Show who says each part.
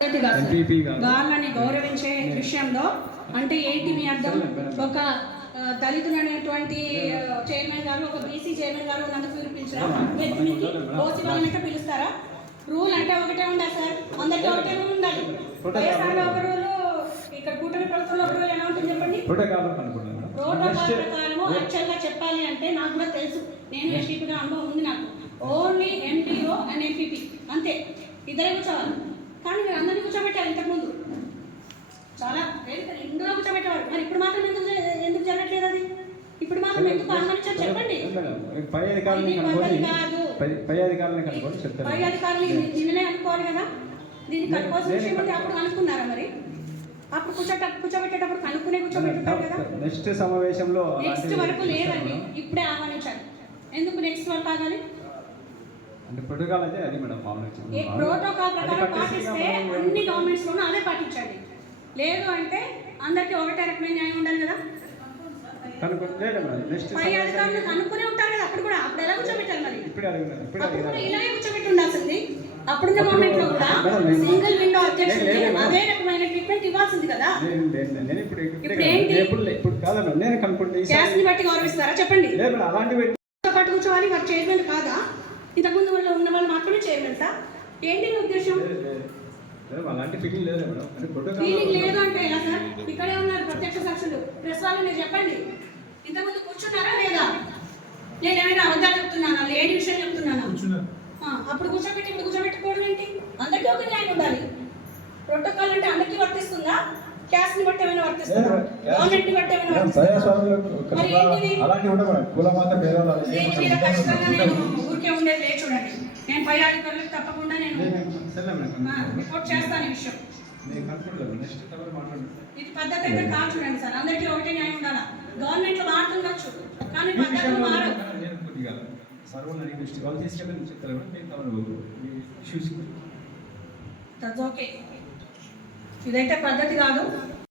Speaker 1: వాళ్ళని గౌరవించే విషయంలో అంటే ఏంటి మీ అర్థం? ఒక ఆ, దళితులు అనేటువంటి చైర్మన్ గారు ఒక బీసీ చైర్మన్ గారు ఉన్నందుకు వ్యక్తికి ఓసీ వాళ్ళని పిలుస్తారా? రూల్ అంటే ఒకటే ఉండాలి సార్? అందరికీ ఒకటే రూల్ ఉండాలి. వైఎస్ఆర్లో ఒక రూల్ ఇక్కడ కూటమి ప్రభుత్వంలో ఒక రూల్ ఎలా ఉంటుంది చెప్పండి?
Speaker 2: ప్రోటోకాల్
Speaker 1: ప్రకారము యాక్చువల్గా చెప్పాలి అంటే నాకు కూడా తెలుసు. నేను ఎస్టీపీగా అనుభవం ఉంది నాకు. ఓన్లీ ఎంపీఓ అండ్ ఎంపీపీ అంతే. ఇద్దరే కూర్చోవాలి. కానీ మీరు అందరినీ కూర్చోబెట్టారు ఇంతకుముందు. చాలా ఇందులో కూర్చోబెట్టేవారు. మరి ఇప్పుడు మాత్రం ఎందుకు ఎందుకు జరగట్లేదు అది? ఇప్పుడు మాత్రం ఎందుకు అనుమతించారు చెప్పండి?
Speaker 2: పై అధికారులను కనుక్కొని
Speaker 1: కాదు.
Speaker 2: పై-
Speaker 1: అధికారులు నిన్ననే అనుకోవాలి కదా? దీన్ని కనుక్కోవాల్సిన విషయం అప్పుడు అనుకున్నారా మరి? అప్పుడు కూర్చోట కూర్చోబెట్టేటప్పుడు కనుక్కునే కూర్చోబెట్టారు కదా?
Speaker 2: నెక్స్ట్ సమావేశంలో
Speaker 1: నెక్స్ట్ వరకు లేదండి. ఇప్పుడే ఆహ్వానించాలి. ఎందుకు నెక్స్ట్ వరకు ఆగాలి?
Speaker 2: అంటే ప్రోటోకాల్ అయితే అది మేడం మామూలు
Speaker 1: ప్రోటోకాల్
Speaker 2: అది
Speaker 1: ప్రకారం పాటిస్తే అన్ని గవర్నమెంట్స్ లోనూ అదే పాటించండి. లేదు అంటే అందరికీ ఒకటే రకమైన న్యాయం ఉండాలి కదా? పై అధికారులు కనుక్కునే ఉంటారు కదా అప్పుడు కూడా అప్పుడు ఎలా కూర్చోబెట్టాలి మరి?
Speaker 2: ఇప్పుడే అడిగినాను ఇప్పుడే
Speaker 1: అప్పుడు కూడా
Speaker 2: అడిగినాను
Speaker 1: ఇలాగే కూర్చోబెట్టి ఉండాల్సింది. అప్పుడున్న
Speaker 2: అప్పుడు-
Speaker 1: గవర్నమెంట్లో కూడా
Speaker 2: మేడం, నేను-
Speaker 1: సింగిల్ విండో. అదే రకమైన ట్రీట్మెంట్ ఇవ్వాల్సింది కదా?
Speaker 2: ఇప్పుడు.
Speaker 1: ఏంటి?
Speaker 2: నేను
Speaker 1: బట్టి గౌరవిస్తారా? చెప్పండి.
Speaker 2: లేదు మేడం అలాంటివి
Speaker 1: తో పాటు కూర్చోవాలి వారు చైర్మన్ కాదా? ఇంతకుముందు వాళ్ళు ఉన్న వాళ్ళు మాత్రమే చైర్మన్ సార్ ఏంటి ఉద్దేశం?
Speaker 2: ఫీలింగ్ లేదు. అంటే
Speaker 1: ఎలా సార్? ఇక్కడే ఉన్నారు ప్రత్యక్ష సాక్షులు. ప్రెస్ వాళ్ళు మీరు చెప్పండి. ఇంతకుముందు కూర్చున్నారా లేదా? నేను ఏమైనా అబద్ధాలు చెప్తున్నానా? లేని విషయం చెప్తున్నానా? అప్పుడు కూర్చోబెట్టి ఇప్పుడు కూర్చోబెట్టుకోవడం ఏంటి అందరికీ ఒక న్యాయం ఉండాలి ప్రోటోకాల్ అంటే అందరికీ వర్తిస్తుందా క్యాస్ట్ని బట్టి ఏమైనా వర్తిస్తుందా? గవర్నమెంట్ని బట్టి ఏమైనా వర్తిస్తుందా
Speaker 2: కుల
Speaker 1: ఊరికే ఉండేది లేదు చూడండి. నేను పై అధికారులకు తప్పకుండా నేను రిపోర్ట్ చేస్తాను ఈ విషయం. ఇది పద్ధతి అయితే కాదు చూడండి సార్. అందరికీ ఒకటే న్యాయం ఉండాలా? గవర్నమెంట్లో మారుతుండొచ్చు కానీ పద్ధతులు మారవు.
Speaker 2: దృష్టి వాళ్ళు తీసుకెళ్ళి చెప్తారు ఇష్యూస్
Speaker 1: దట్స్ ఓకే ఇదైతే పద్ధతి కాదు.